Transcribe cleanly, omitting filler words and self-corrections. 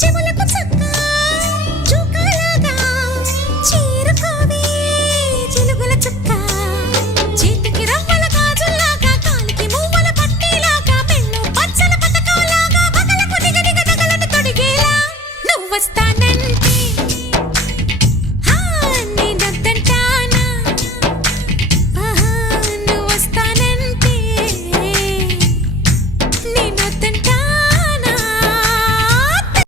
చెవులకు చక్క చూకలాగా చేరుకోవే చిలుగుల చుక్క చేతికి రవ్వల గాజుల్లాగా కాలికి మువ్వల పట్టీలాగా పెళ్ళు పచ్చల పతకాలాగా పగలకు దిగదిగ తగలను తొడిగేలా నువ్వు వస్తా